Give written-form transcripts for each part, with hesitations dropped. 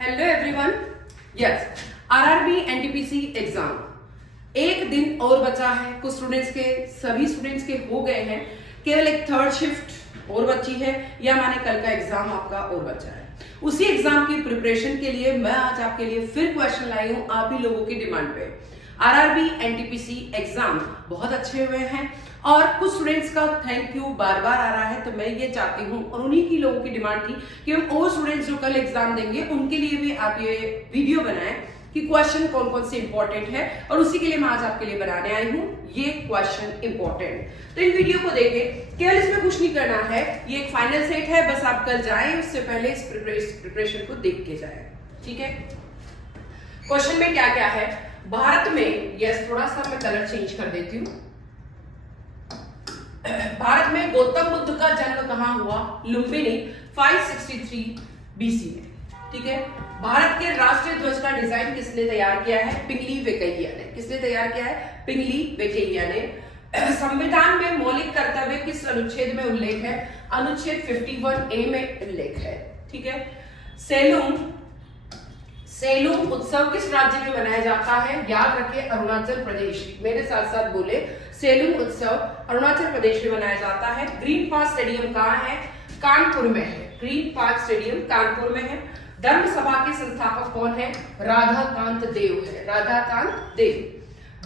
Hello everyone. Yes, RRB NTPC exam एक दिन और बचा है। कुछ स्टूडेंट्स के, सभी स्टूडेंट्स के हो गए हैं, केवल एक थर्ड शिफ्ट और बची है, या माने कल का एग्जाम आपका और बचा है। उसी एग्जाम की प्रिपरेशन के लिए मैं आज आपके लिए फिर क्वेश्चन लाई हूं आप ही लोगों की डिमांड पे। आरआरबी एनटीपीसी एग्जाम बहुत अच्छे हुए हैं और कुछ स्टूडेंट्स का थैंक यू बार बार आ रहा है, तो मैं ये चाहती हूँ और उन्हीं की लोगों की डिमांड थी कि और स्टूडेंट्स जो कल एग्जाम देंगे उनके लिए भी आप ये वीडियो बनाएं कि क्वेश्चन कौन कौन से इंपॉर्टेंट है, और उसी के लिए मैं आज आपके लिए बनाने आई हूँ ये क्वेश्चन इंपॉर्टेंट। तो इन वीडियो को देखें, केवल इसमें कुछ नहीं करना है, ये एक फाइनल सेट है, बस आप कल जाएं उससे पहले इस प्रिपरेशन को देख के जाएं। ठीक है, क्वेश्चन में क्या क्या है। भारत में, यस थोड़ा सा मैं कलर चेंज कर देती हूँ। भारत में गौतम बुद्ध का जन्म कहां हुआ? लुम्बिनी 563 बीसी में। ठीक है, भारत के राष्ट्रीय ध्वज का डिजाइन किसने तैयार किया है? पिंगली वेंकैया ने। किसने तैयार किया है? पिंगली वेंकैया ने। संविधान में मौलिक कर्तव्य किस अनुच्छेद में उल्लेख है? अनुच्छेद 51A में उल्लेख है। ठीक है, सेलूम उत्सव किस राज्य में मनाया जाता है? याद रखिए अरुणाचल प्रदेश। मेरे साथ साथ बोले, सेलूम उत्सव अरुणाचल प्रदेश में मनाया जाता है। ग्रीन पार्क स्टेडियम कहाँ है? कानपुर में है। ग्रीन पार्क स्टेडियम कानपुर में है। धर्म सभा के संस्थापक कौन है? राधाकांत देव है। राधाकांत देव।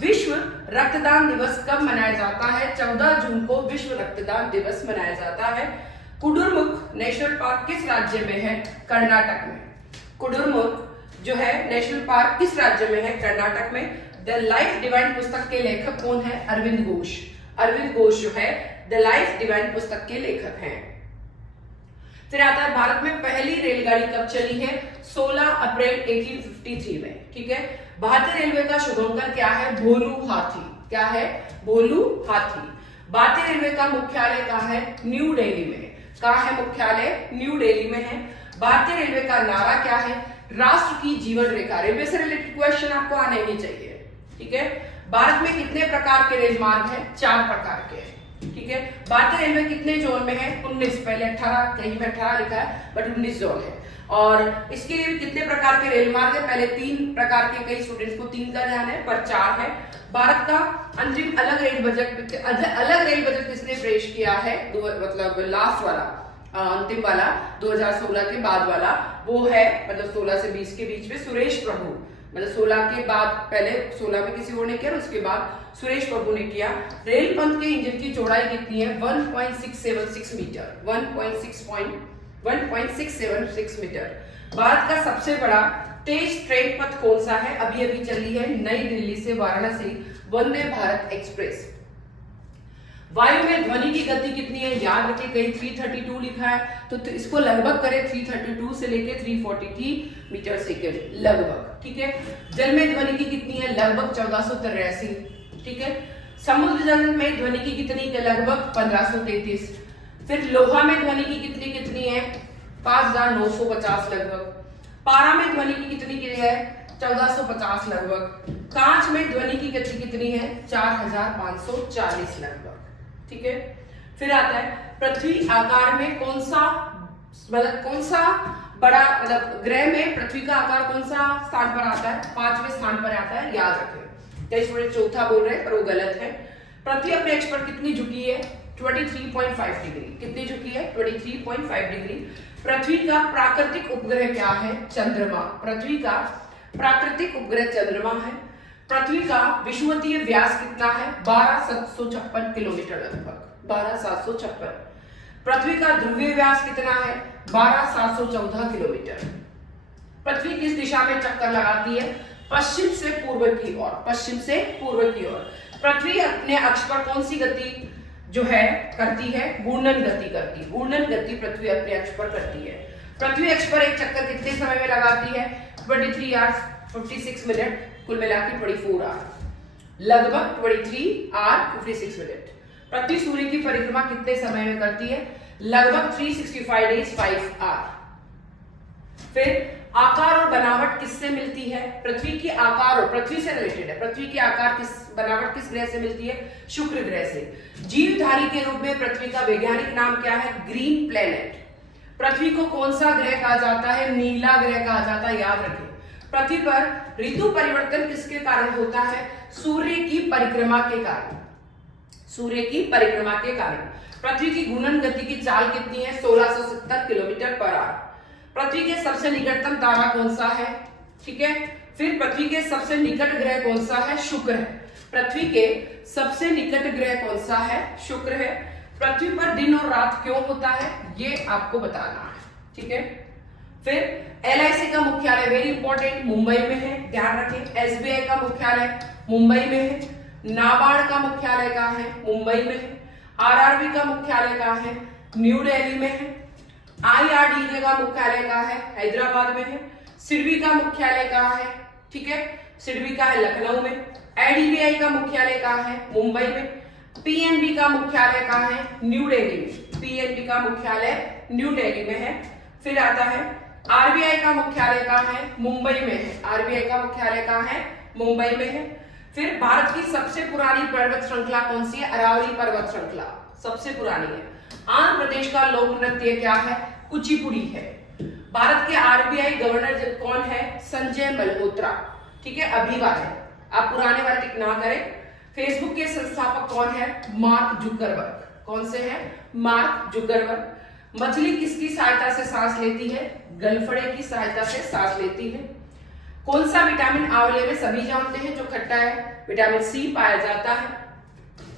विश्व रक्तदान दिवस कब मनाया जाता है? 14 जून को विश्व रक्तदान दिवस मनाया जाता है। कुडुरमुख नेशनल पार्क किस राज्य में है? कर्नाटक में। कुडुरमुख जो है नेशनल पार्क किस राज्य में है? कर्नाटक में। द लाइफ डिवाइन पुस्तक के लेखक कौन है? अरविंद घोष। अरविंद घोष जो है द लाइफ डिवाइन पुस्तक के लेखक हैं। फिर आता है भारत में पहली रेलगाड़ी कब चली है? 16 अप्रैल 1853 में। ठीक है, भारतीय रेलवे का शुभंकर क्या है? भोलू हाथी। क्या है? भोलू हाथी। भारतीय रेलवे का मुख्यालय कहाँ है? न्यू दिल्ली में। कहाँ है मुख्यालय? न्यू दिल्ली में है। भारतीय रेलवे का नारा क्या है? राष्ट्र की जीवन रेखा। रेलवे से रिलेटेड क्वेश्चन आपको आने ही चाहिए। ठीक है, भारत में कितने प्रकार के रेल मार्ग हैं? 4 प्रकार के। ठीक है, भारतीय रेलवे कितने जोन में है? 19। पहले 18, कहीं में 18 लिखा है बट 19 जोन है। और इसके लिए भी कितने प्रकार के रेल मार्ग है? पहले 3 प्रकार के, कई स्टूडेंट्स को 3 का ध्यान है पर 4 है। भारत का अंतिम अलग रेल बजट किसने पेश किया है? मतलब लास्ट वाला, अंतिम वाला 2016 के बाद वाला, वो है मतलब 16 से 20 के बीच में सुरेश प्रभु। मतलब 16 के बाद, पहले 16 में किसी और ने किया, उसके बाद सुरेश प्रभु ने किया। रेल पंथ के इंजन की चौड़ाई कितनी है? 1.676 मीटर। 1.676 मीटर। भारत का सबसे बड़ा तेज ट्रेन पथ कौन सा है? अभी अभी चली है नई दिल्ली से वाराणसी, वंदे भारत एक्सप्रेस। वायु में ध्वनि की गति कितनी है? याद रखिए कहीं 332 लिखा है, तो इसको लगभग करें 332 से लेके 343 मीटर सेकेंड लगभग। ठीक है, जल में ध्वनि की कितनी है? लगभग 1483। ठीक है, समुद्र जल में ध्वनि की कितनी है? लगभग 1533। फिर लोहा में ध्वनि की कितनी है? 5950 लगभग। पारा में ध्वनि की कितनी है? 1450 लगभग। कांच में ध्वनि की गति कितनी है? 4540 लगभग। ठीक है, फिर आता है पृथ्वी आकार में कौन सा बड़ा, मतलब ग्रह में पृथ्वी का आकार कौन सा स्थान पर आता है? 5वें स्थान पर आता है। याद रखें, कई स्टूडेंट चौथा बोल रहे हैं पर वो गलत है। पृथ्वी अपने अक्ष पर कितनी झुकी है? 23.5 डिग्री। कितनी झुकी है? 23.5 डिग्री। पृथ्वी का प्राकृतिक उपग्रह क्या है? चंद्रमा। पृथ्वी का प्राकृतिक उपग्रह चंद्रमा है। पृथ्वी का विषुवतीय व्यास कितना है? 12756 किलोमीटर लगभग। 12756। पृथ्वी का ध्रुवीय व्यास कितना है? 12714 किलोमीटर। पृथ्वी किस दिशा में चक्कर लगाती है? पश्चिम से पूर्व की ओर। पश्चिम से पूर्व की ओर। पृथ्वी अपने अक्ष पर कौन सी गति जो है करती है? घूर्णन गति करती है। घूर्णन गति पृथ्वी अपने अक्ष पर करती है। पृथ्वी अक्ष पर एक चक्कर कितने समय में लगाती है? 23 आवर्स 56 मिनट, कुल मिला के 24 आवर, लगभग 23 आवर 56 मिनट। पृथ्वी सूर्य की परिक्रमा कितने समय में करती है? लगभग 365 डेज 5 आवर। फिर आकार और बनावट किससे मिलती है? पृथ्वी की आकार और, पृथ्वी से रिलेटेड है, पृथ्वी की आकार बनावट किस ग्रह से मिलती है? शुक्र ग्रह से। जीवधारी के रूप में पृथ्वी का वैज्ञानिक नाम क्या है? Green planet. पृथ्वी को कौन सा ग्रह कहा जाता है? नीला ग्रह कहा जाता है, याद रखें। पृथ्वी पर ऋतु परिवर्तन किसके कारण होता है? सूर्य की परिक्रमा के कारण। सूर्य की परिक्रमा के कारण। पृथ्वी की घूर्णन गति की चाल कितनी है? 1670 किलोमीटर पर आवर। पृथ्वी के सबसे निकटतम तारा कौन सा है? ठीक है। फिर पृथ्वी के सबसे निकट ग्रह कौन सा है? शुक्र है। पृथ्वी के सबसे निकट ग्रह कौन सा है? शुक्र है। पृथ्वी पर दिन और रात क्यों होता है? ये आपको बताना है, ठीक है। फिर LIC का मुख्यालय, वेरी इंपॉर्टेंट, मुंबई में है, ध्यान रखें। SBI का मुख्यालय मुंबई में है। नाबार्ड का मुख्यालय कहाँ है? मुंबई में है। RRB का मुख्यालय कहाँ है? न्यू दिल्ली में है। IRDA का मुख्यालय कहाँ है? हैदराबाद में है। सिडबी का मुख्यालय कहाँ है? ठीक है, सिडबी का है लखनऊ में। IDBI का मुख्यालय कहाँ है? मुंबई में। PNB का मुख्यालय कहाँ है? न्यू दिल्ली में। PNB का मुख्यालय न्यू दिल्ली में है। फिर आता है RBI का मुख्यालय कहाँ है? मुंबई में है। RBI का मुख्यालय कहाँ है? मुंबई में है। फिर भारत की सबसे पुरानी पर्वत श्रृंखला कौन सी है? अरावली पर्वत श्रृंखला सबसे पुरानी है। आंध्र प्रदेश का लोक नृत्य क्या है? कुचिपुड़ी है। भारत के RBI गवर्नर कौन है? संजय मल्होत्रा, ठीक है, अभी का है, आप पुराने वाले टिक ना करें। फेसबुक के संस्थापक कौन है? Mark Zuckerberg. कौन से हैं? Mark Zuckerberg. मछली किसकी सहायता से सांस लेती है? गलफड़े की सहायता से सांस लेती है। कौन सा विटामिन आंवले में सभी जानते हैं जो खट्टा है? विटामिन C पाया जाता है।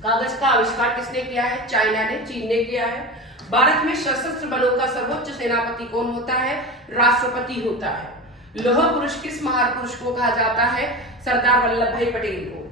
कागज का आविष्कार किसने किया है? चाइना ने, चीन ने किया है। भारत में सशस्त्र बलों का सर्वोच्च सेनापति कौन होता है? राष्ट्रपति होता है। लौह पुरुष किस महान पुरुष को कहा जाता है? सरदार वल्लभ भाई पटेल को।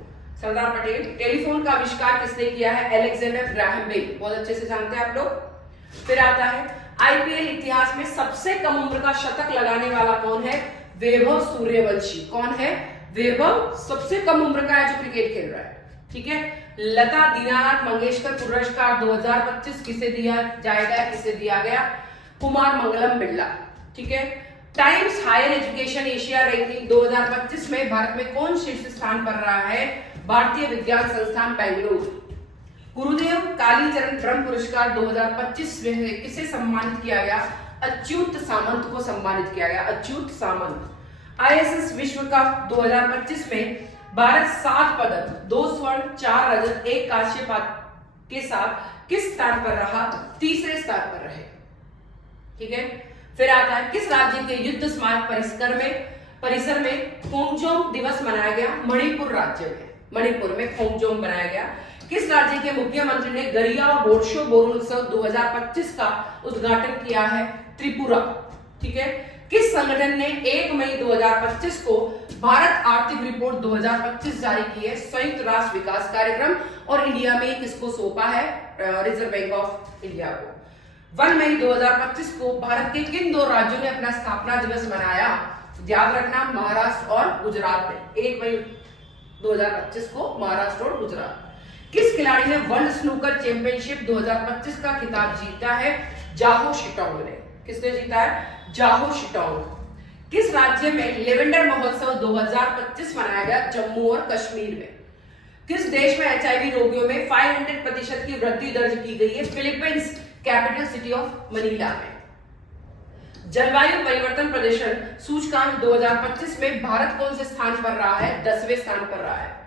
सरदार पटेल। टेलीफोन का आविष्कार किसने किया है? अलेक्जेंडर ग्राहम बेल, बहुत अच्छे से जानते हैं आप लोग। फिर आता है IPL इतिहास में सबसे कम उम्र का शतक लगाने वाला कौन है? वैभव सूर्यवंशी। कौन है? वैभव सबसे कम उम्र का है जो क्रिकेट खेल रहा है, ठीक है। लता दीनानाथ मंगेशकर पुरस्कार 2025 किसे दिया जाएगा? किसे दिया गया? कुमार मंगलम बिरला, ठीक है। Times Higher Education Asia ranking 2025 में भारत में कौन शीर्ष स्थान पर रहा है? भारतीय विज्ञान संस्थान बेंगलुरु। गुरुदेव कालीचरण ब्रह्म पुरस्कार 2025 में किसे सम्मानित किया गया? अच्युत सामंत को सम्मानित किया गया, अच्युत सामंत। ISS विश्व कप 2025 में भारत 7 पदक, 2 स्वर्ण, 4 रजत, 1 कांस्य पदक के साथ किस स्थान पर रहा? तीसरे स्थान पर रहे, ठीक है। फिर आता है किस राज्य के युद्ध स्मारक परिसर में खोंगजोम दिवस मनाया गया? मणिपुर राज्य में, मणिपुर में खोंगजोम मनाया गया। किस राज्य के मुख्यमंत्री ने गरिया बोर्डशो बोरुल उत्सव 2025 का उद्घाटन किया है? त्रिपुरा, ठीक है। किस संगठन ने 1 मई 2025 को भारत आर्थिक रिपोर्ट 2025 जारी की है? संयुक्त राष्ट्र विकास कार्यक्रम। और इंडिया में किसको सौंपा है? रिजर्व बैंक ऑफ इंडिया को। 1 मई 2025 को भारत के किन 2 राज्यों ने अपना स्थापना दिवस मनाया? याद रखना, महाराष्ट्र और गुजरात में। 1 मई 2025 को महाराष्ट्र और गुजरात। किस खिलाड़ी ने वर्ल्ड स्नूकर चैंपियनशिप 2025 का खिताब जीता है? जाहो शिटोंग ने। किसने जीता है? जाहो शिटोंग। किस राज्य में लेवेंडर महोत्सव 2025 मनाया गया? जम्मू और कश्मीर में। किस देश में HIV रोगियों में 500% की वृद्धि दर्ज की गई है? Philippines, capital city of Manila में। जलवायु परिवर्तन प्रदर्शन सूचकांक 2025 में भारत कौन से स्थान पर रहा है? 10वें स्थान पर रहा है।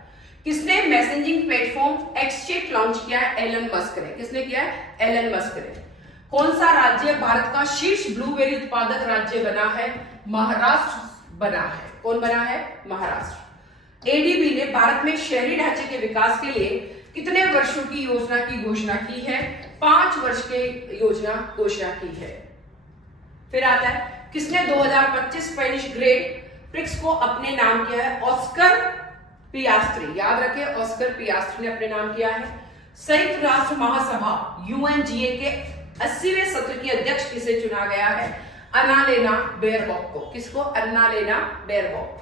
किसने मैसेजिंग प्लेटफॉर्म एक्सचेंज लॉन्च किया है? एलन मस्क ने। किसने किया है? एलन मस्क ने। कौन सा राज्य भारत का शीर्ष ब्लूबेरी उत्पादक राज्य बना है? महाराष्ट्र बना है। कौन बना है? महाराष्ट्र। ADB ने भारत में शहरी ढांचे के विकास के लिए कितने वर्षों की योजना की घोषणा की है? 5 वर्ष की योजना घोषणा की है। फिर आता है किसने 2025 स्पेनिश ग्रेट प्रिक्स को अपने नाम किया है? ऑस्कर पियास्त्री, याद रखें, ऑस्कर पियास्त्री ने अपने नाम किया है। संयुक्त राष्ट्र महासभा UNGA के 80वें सत्र की अध्यक्ष किसे चुना गया है? अन्नालेना बेयरबॉक को। किसको? अन्नालेना बेयरबॉक।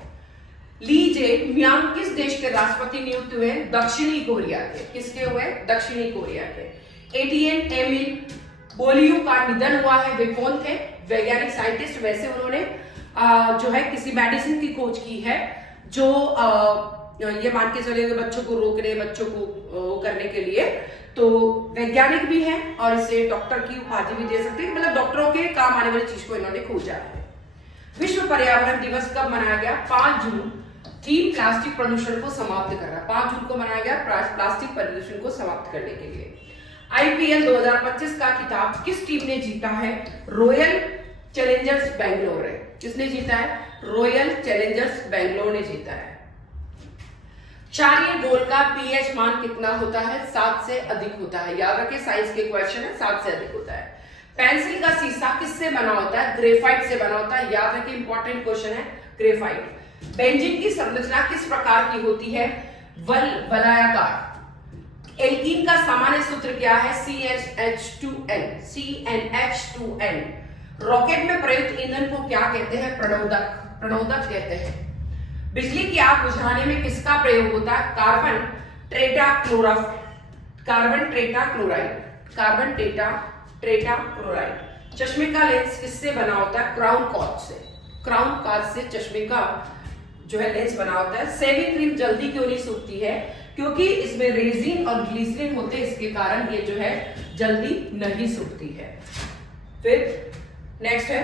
ली जे मियांग किस देश के राष्ट्रपति नियुक्त हुए? दक्षिणी कोरिया के। किसके हुए? दक्षिणी कोरिया के। एटिएन एमिल बोलियू का निधन हुआ है, वे कौन थे? वैज्ञानिक साइंटिस्ट। वैसे उन्होंने जो है किसी मेडिसिन की खोज की है जो ये मान के चले बच्चों को रोकने, बच्चों को करने के लिए, तो वैज्ञानिक भी है और इसे डॉक्टर की उपाधि भी दे सकते हैं, मतलब डॉक्टरों के काम आने वाली चीज को इन्होंने खोजा है। विश्व पर्यावरण दिवस कब मनाया गया? 5 जून। थीम प्लास्टिक प्रदूषण को समाप्त करना। 5 जून को मनाया गया प्लास्टिक प्रदूषण को समाप्त करने के लिए। आईपीएल 2025 का खिताब किस टीम ने जीता है? रॉयल चैलेंजर्स बैंगलोर है। किसने जीता है? रॉयल चैलेंजर्स बैंगलोर ने जीता है। क्षारीय घोल का पीएच मान कितना होता है? 7 से अधिक होता है। याद रखें, साइंस के क्वेश्चन है, 7 से अधिक होता है। पेंसिल का शीशा किससे बना होता है? ग्रेफाइट से बना होता है। याद रखें, इंपॉर्टेंट क्वेश्चन है ग्रेफाइट। बेंजीन की संरचना किस प्रकार की होती है? वलयाकार। एल्कीन का सामान्य सूत्र क्या है? CnH2n। CnH2n। रॉकेट में प्रयुक्त ईंधन को क्या कहते हैं? प्रणोदक। प्रणोदक कहते हैं। बिजली की आग बुझाने में किसका प्रयोग होता है? Carbon tetrachloride. चश्मे का लेंस किससे बना होता है? क्राउन कांच से। क्राउन कांच से चश्मे का जो है लेंस बना होता है। शेविंग क्रीम जल्दी क्यों नहीं सूखती है? क्योंकि इसमें रेजिन और ग्लिसरीन होते हैं, इसके कारण ये जो है जल्दी नहीं सूखती है। फिर नेक्स्ट है,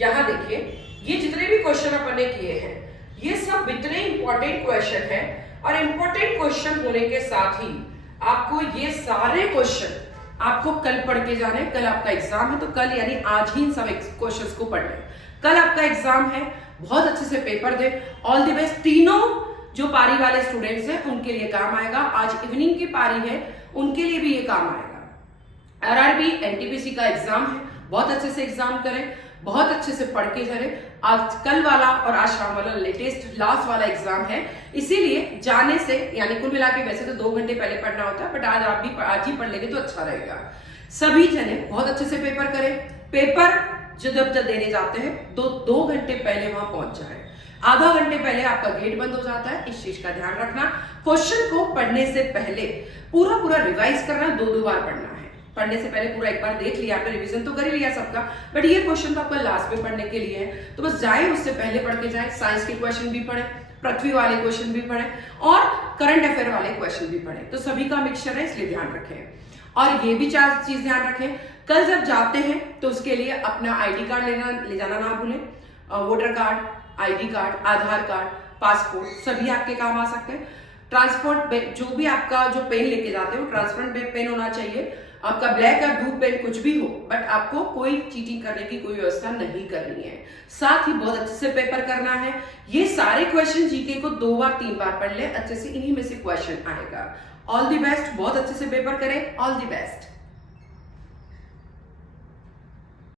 यहां देखिए, ये जितने भी क्वेश्चन अपन ने किए हैं ये सब इतने इंपॉर्टेंट क्वेश्चन है, और इंपॉर्टेंट क्वेश्चन होने के साथ ही आपको ये सारे क्वेश्चन आपको कल पढ़ के जाने। कल आपका एग्जाम है, तो कल यानी आज ही इन सब क्वेश्चंस को पढ़ लें। कल आपका एग्जाम है, बहुत अच्छे से paper they. All the best. तीनों जो पारी वाले स्टूडेंट्स हैं उनके लिए काम आएगा। आज इवनिंग की पारी है, उनके लिए भी ये काम आएगा। आरआरबी एनटीपीसी का एग्जाम है, बहुत अच्छे से एग्जाम करें, बहुत अच्छे से पढ़ के चलें। आज कल वाला और आज शाम वाला लेटेस्ट लास्ट वाला एग्जाम है, इसीलिए जाने से यानी कुल मिला के वैसे तो 2 घंटे पहले पढ़ना होता है, बट आज ही पढ़ लेंगे तो अच्छा रहेगा। सभी जने बहुत अच्छे से पेपर करें। पेपर जब देने जाते हैं 2 घंटे पहले वहां पहुंच जाए। आधा घंटे पहले आपका गेट बंद हो जाता है, इस चीज का ध्यान रखना। क्वेश्चन को पढ़ने से पहले पूरा रिवाइज करना, 2 बार पढ़ना है। पढ़ने से पहले पूरा एक बार देख लिया आपने, रिवीजन तो कर ही लिया सबका, बट ये क्वेश्चन तो आपका लास्ट में पढ़ने के लिए है, तो बस जाए उससे पहले पढ़ के जाए। साइंस के क्वेश्चन भी पढ़े, पृथ्वी वाले क्वेश्चन भी पढ़े और करंट अफेयर वाले क्वेश्चन भी पढ़े। तो सभी का मिक्सचर है, इसलिए ध्यान रखें। और ये भी 4 चीज ध्यान रखें, कल जब जाते हैं तो उसके लिए अपना आईडी कार्ड ले जाना ना भूलें। वोटर कार्ड, आईडी कार्ड, आधार कार्ड, पासपोर्ट सभी आपके काम आ सकते हैं। ट्रांसपोर्ट जो भी आपका जो पेन लेके जाते हो, ट्रांसपेरेंट पेन होना चाहिए। आपका ब्लैक या ब्लू पेन कुछ भी हो, बट आपको कोई चीटिंग करने की कोई व्यवस्था नहीं करनी है। साथ ही बहुत अच्छे से पेपर करना है। ये सारे क्वेश्चन जीके को 2 बार 3 बार पढ़ ले अच्छे से, इन्हीं में से क्वेश्चन आएगा। All the best. बहुत अच्छे से पेपर करें। All the best.